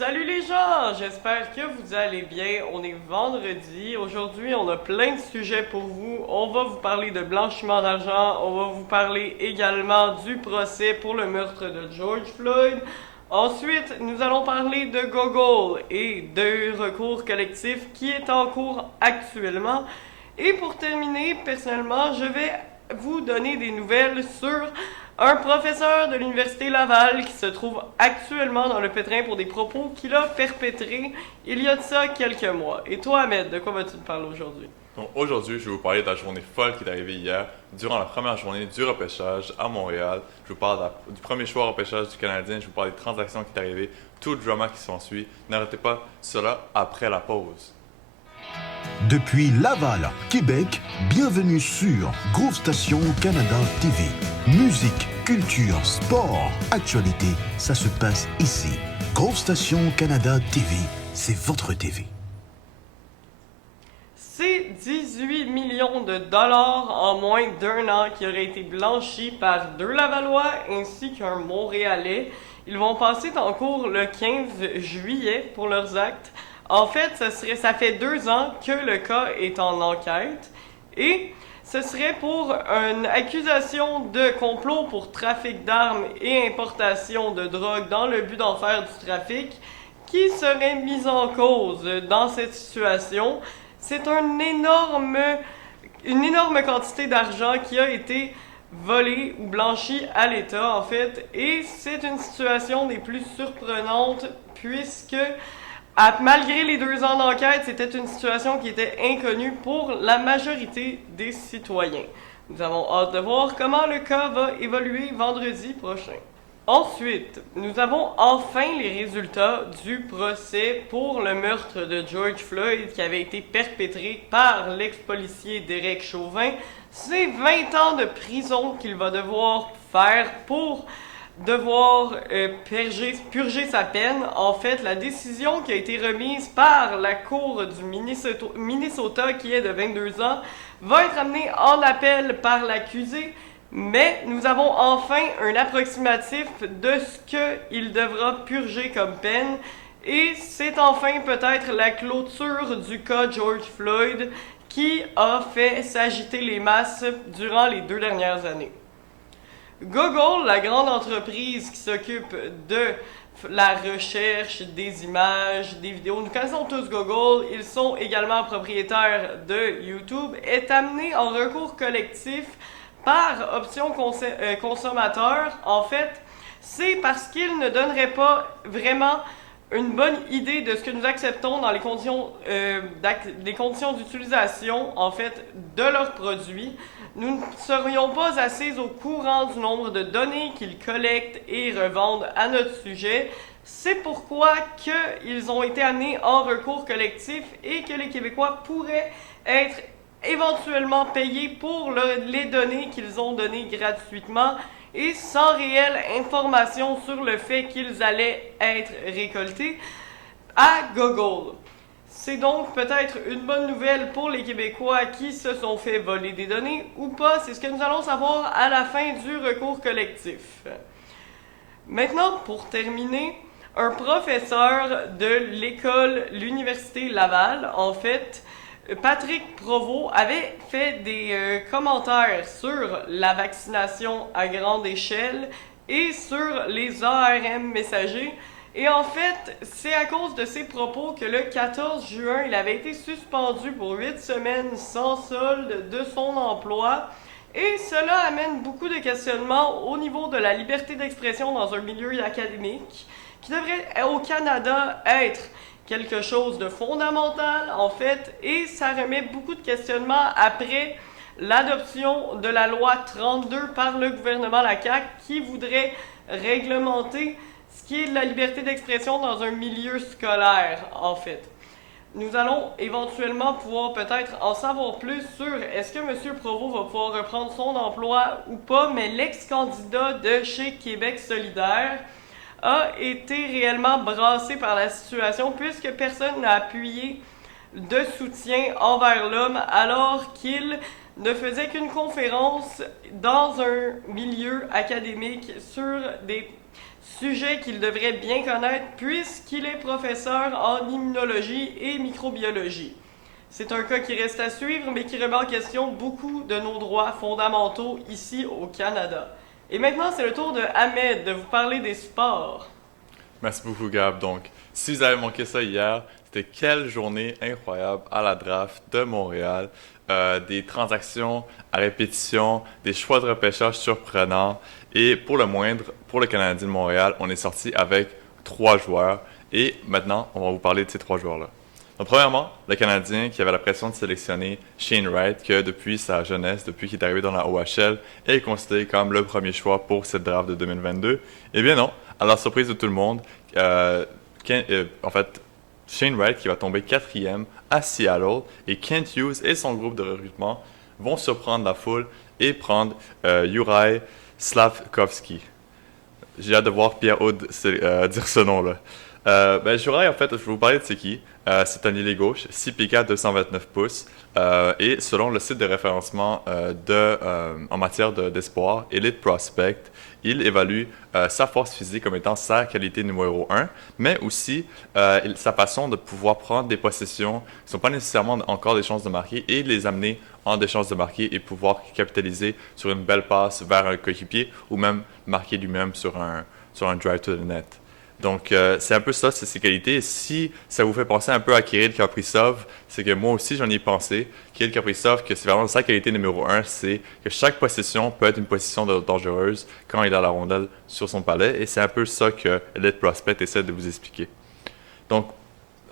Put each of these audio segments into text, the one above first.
Salut les gens, j'espère que vous allez bien. On est vendredi. Aujourd'hui, on a plein de sujets pour vous. On va vous parler de blanchiment d'argent. On va vous parler également du procès pour le meurtre de George Floyd. Ensuite, nous allons parler de Google et de recours collectif qui est en cours actuellement. Et pour terminer, personnellement, je vais vous donner des nouvelles sur un professeur de l'Université Laval qui se trouve actuellement dans le pétrin pour des propos qu'il a perpétrés il y a de ça quelques mois. Et toi, Ahmed, de quoi vas-tu me parler aujourd'hui? Donc aujourd'hui, je vais vous parler de la journée folle qui est arrivée hier, durant la première journée du repêchage à Montréal. Je vous parle du premier choix au repêchage du Canadien, je vous parle des transactions qui sont arrivées, tout le drama qui s'ensuit. N'arrêtez pas cela après la pause. Depuis Laval, Québec, bienvenue sur Groove Station Canada TV. Musique, culture, sport, actualité, ça se passe ici. Groove Station Canada TV, c'est votre TV. C'est 18 millions de dollars en moins d'un an qui auraient été blanchis par deux Lavallois ainsi qu'un Montréalais. Ils vont passer en cours le 15 juillet pour leurs actes. En fait, ça fait 2 ans que le cas est en enquête et ce serait pour une accusation de complot pour trafic d'armes et importation de drogue dans le but d'en faire du trafic qui serait mise en cause dans cette situation. C'est une énorme quantité d'argent qui a été volée ou blanchie à l'État, en fait, et c'est une situation des plus surprenantes puisque malgré les 2 ans d'enquête, c'était une situation qui était inconnue pour la majorité des citoyens. Nous avons hâte de voir comment le cas va évoluer vendredi prochain. Ensuite, nous avons enfin les résultats du procès pour le meurtre de George Floyd qui avait été perpétré par l'ex-policier Derek Chauvin. C'est 20 ans de prison qu'il va devoir faire pour devoir purger sa peine. En fait, la décision qui a été remise par la Cour du Minnesota, qui est de 22 ans, va être amenée en appel par l'accusé, mais nous avons enfin un approximatif de ce qu'il devra purger comme peine, et c'est enfin peut-être la clôture du cas George Floyd qui a fait s'agiter les masses durant les 2 dernières années. Google, la grande entreprise qui s'occupe de la recherche des images, des vidéos, nous connaissons tous Google, ils sont également propriétaires de YouTube, est amené en recours collectif par option consommateur. En fait, c'est parce qu'ils ne donneraient pas vraiment une bonne idée de ce que nous acceptons dans les conditions d'utilisation, en fait, de leurs produits. Nous ne serions pas assez au courant du nombre de données qu'ils collectent et revendent à notre sujet. C'est pourquoi ils ont été amenés en recours collectif et que les Québécois pourraient être éventuellement payés pour les données qu'ils ont données gratuitement et sans réelle information sur le fait qu'ils allaient être récoltés à Google. C'est donc peut-être une bonne nouvelle pour les Québécois qui se sont fait voler des données ou pas, c'est ce que nous allons savoir à la fin du recours collectif. Maintenant, pour terminer, un professeur de l'Université Laval, en fait, Patrick Provost, avait fait des commentaires sur la vaccination à grande échelle et sur les ARM messagers. Et en fait, c'est à cause de ses propos que le 14 juin, il avait été suspendu pour 8 semaines sans solde de son emploi. Et cela amène beaucoup de questionnements au niveau de la liberté d'expression dans un milieu académique, qui devrait au Canada être quelque chose de fondamental, en fait, et ça remet beaucoup de questionnements après l'adoption de la loi 32 par le gouvernement la CAQ qui voudrait réglementer ce qui est de la liberté d'expression dans un milieu scolaire, en fait. Nous allons éventuellement pouvoir peut-être en savoir plus sur est-ce que M. Provost va pouvoir reprendre son emploi ou pas, mais l'ex-candidat de chez Québec solidaire a été réellement brassé par la situation puisque personne n'a appuyé de soutien envers l'homme alors qu'il ne faisait qu'une conférence dans un milieu académique sur des sujet qu'il devrait bien connaître puisqu'il est professeur en immunologie et microbiologie. C'est un cas qui reste à suivre, mais qui remet en question beaucoup de nos droits fondamentaux ici au Canada. Et maintenant, c'est le tour de Ahmed de vous parler des sports. Merci beaucoup, Gab. Donc, si vous avez manqué ça hier, c'était quelle journée incroyable à la draft de Montréal. Des transactions à répétition, des choix de repêchage surprenants. Et pour le moindre, pour le Canadien de Montréal, on est sorti avec 3 joueurs. Et maintenant, on va vous parler de ces 3 joueurs-là. Donc, premièrement, le Canadien qui avait la pression de sélectionner Shane Wright, que depuis sa jeunesse, depuis qu'il est arrivé dans la OHL, est considéré comme le premier choix pour cette draft de 2022. Eh bien non, à la surprise de tout le monde, en fait, Shane Wright qui va tomber 4e à Seattle et Kent Hughes et son groupe de recrutement vont surprendre la foule et prendre Juraj Slafkovský. J'ai hâte de voir Pierre-Aude dire ce nom-là. Juraj, en fait, je vais vous parler de c'est qui. C'est un ailier gauche, 6 pieds 4, 229 pouces. Et selon le site de référencement en matière d'espoir, Elite Prospect, il évalue sa force physique comme étant sa qualité numéro 1, mais aussi sa façon de pouvoir prendre des possessions qui ne sont pas nécessairement encore des chances de marquer et les amener en des chances de marquer et pouvoir capitaliser sur une belle passe vers un coéquipier ou même marquer lui-même sur un drive to the net. Donc, c'est un peu ça, c'est ses qualités. Et si ça vous fait penser un peu à Kirill Kaprizov, c'est que moi aussi, j'en ai pensé. Kirill Kaprizov, que c'est vraiment sa qualité numéro 1, c'est que chaque possession peut être une possession dangereuse quand il a la rondelle sur son palais. Et c'est un peu ça que Elite Prospect essaie de vous expliquer. Donc,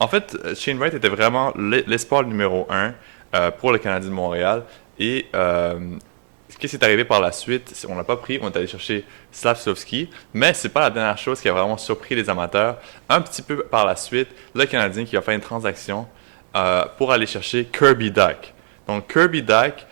en fait, Shane Wright était vraiment l'espoir numéro 1 pour le Canadien de Montréal. Et ce qui s'est arrivé par la suite, on l'a pas pris, on est allé chercher Slafkovský, mais c'est pas la dernière chose qui a vraiment surpris les amateurs. Un petit peu par la suite, le Canadien qui a fait une transaction pour aller chercher Kirby Dach. Donc Kirby Dach,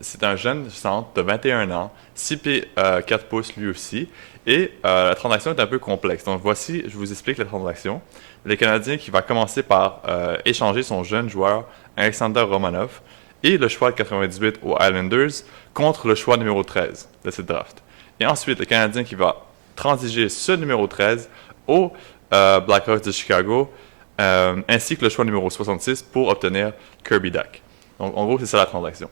c'est un jeune centre de 21 ans, 6 pieds 4 pouces lui aussi, et la transaction est un peu complexe. Donc voici, je vous explique la transaction. Le Canadien qui va commencer par échanger son jeune joueur Alexander Romanov et le choix de 98 aux Islanders contre le choix numéro 13 de cette draft. Et ensuite, le Canadien qui va transiger ce numéro 13 aux Blackhawks de Chicago, ainsi que le choix numéro 66 pour obtenir Kirby Dach. Donc, en gros, c'est ça la transaction.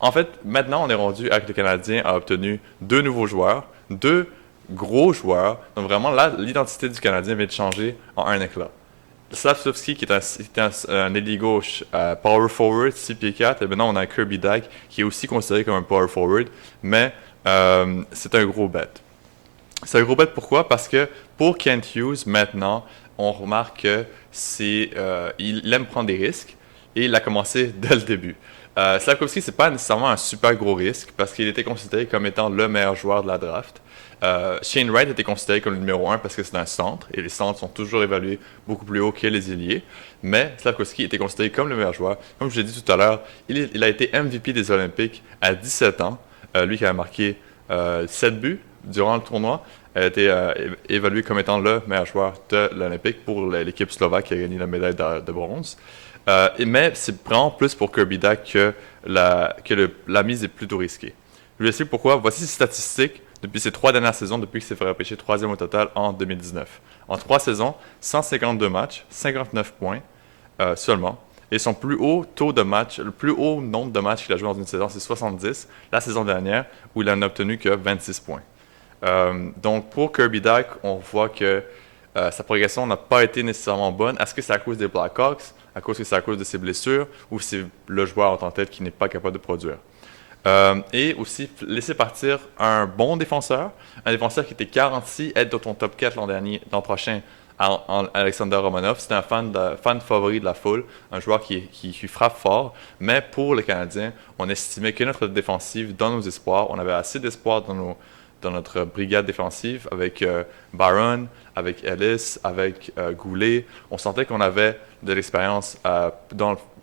En fait, maintenant, on est rendu à que le Canadien a obtenu 2 nouveaux joueurs, 2 gros joueurs. Donc, vraiment, là, l'identité du Canadien vient de changer en un éclat. Slafkovský, qui est un ailier gauche power forward, 6 pieds 4, et maintenant on a Kirby Dach, qui est aussi considéré comme un power forward, mais c'est un gros bet. C'est un gros bet pourquoi? Parce que pour Kent Hughes, maintenant, on remarque qu'il aime prendre des risques, et il a commencé dès le début. Slafkovský, c'est pas nécessairement un super gros risque, parce qu'il était considéré comme étant le meilleur joueur de la draft. Shane Wright était considéré comme le numéro 1 parce que c'est un centre, et les centres sont toujours évalués beaucoup plus haut que les ailiers. Mais Slafkovský était considéré comme le meilleur joueur. Comme je l'ai dit tout à l'heure, il a été MVP des Olympiques à 17 ans. Lui qui a marqué 7 buts durant le tournoi, a été évalué comme étant le meilleur joueur de l'Olympique pour l'équipe slovaque qui a gagné la médaille de bronze. Mais c'est vraiment plus pour Kirby Dach que la mise est plutôt risquée. Je vous explique pourquoi. Voici ses statistiques depuis ses 3 dernières saisons, depuis qu'il s'est fait repêcher 3e au total en 2019. En 3 saisons, 152 matchs, 59 points seulement. Et son plus haut taux de match, le plus haut nombre de matchs qu'il a joué dans une saison, c'est 70, la saison dernière, où il n'en a obtenu que 26 points. Donc pour Kirby Dach, on voit que sa progression n'a pas été nécessairement bonne. Est-ce que c'est à cause des Blackhawks, à cause que c'est à cause de ses blessures, ou c'est le joueur en tant que tel qui n'est pas capable de produire? Et aussi laisser partir un bon défenseur, un défenseur qui était garanti être dans ton top 4 l'an prochain, Alexander Romanov. C'était un fan favori de la foule, un joueur qui frappe fort, mais pour le Canadien, on estimait que notre défensive, dans nos espoirs, on avait assez d'espoir dans notre brigade défensive avec Byron, avec Ellis, avec Goulet. On sentait qu'on avait de l'expérience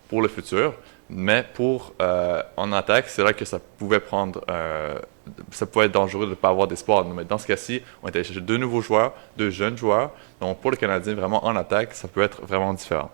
pour le futur. Mais en attaque, c'est là que ça pouvait être dangereux de ne pas avoir d'espoir. Mais dans ce cas-ci, on est allé chercher 2 nouveaux joueurs, 2 jeunes joueurs. Donc pour le Canadien, vraiment en attaque, ça peut être vraiment différent.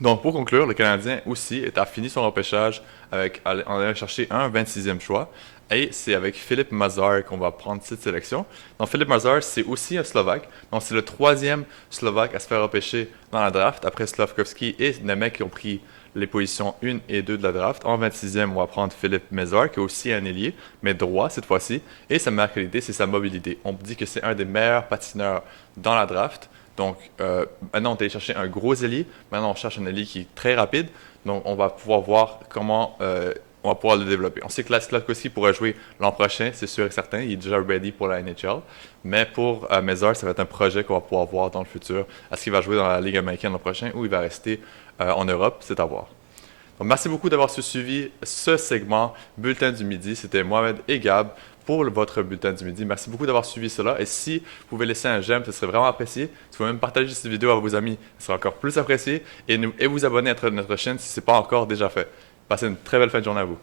Donc pour conclure, le Canadien aussi a fini son repêchage en allant chercher un 26e choix Et c'est avec Filip Mazar qu'on va prendre cette sélection. Donc, Filip Mazar, c'est aussi un Slovaque. Donc, c'est le troisième Slovaque à se faire repêcher dans la draft, après Slavkovski et Nemec qui ont pris les positions 1 et 2 de la draft. En 26e, on va prendre Filip Mazar, qui est aussi un ailier, mais droit cette fois-ci. Et sa meilleure qualité, c'est sa mobilité. On dit que c'est un des meilleurs patineurs dans la draft. Donc, maintenant, on est allé chercher un gros ailier. Maintenant, on cherche un ailier qui est très rapide. Donc, on va pouvoir voir comment on va pouvoir le développer. On sait que Slavkovski pourrait jouer l'an prochain, c'est sûr et certain. Il est déjà ready pour la NHL. Mais pour Mazar, ça va être un projet qu'on va pouvoir voir dans le futur. Est-ce qu'il va jouer dans la Ligue américaine l'an prochain ou il va rester en Europe? C'est à voir. Donc, merci beaucoup d'avoir suivi ce segment Bulletin du Midi. C'était Mohamed et Gab pour votre Bulletin du Midi. Merci beaucoup d'avoir suivi cela. Et si vous pouvez laisser un j'aime, ce serait vraiment apprécié. Si vous pouvez même partager cette vidéo à vos amis, ce serait encore plus apprécié. Et vous abonner à notre chaîne si ce n'est pas encore déjà fait. Passez une très belle fin de journée à vous.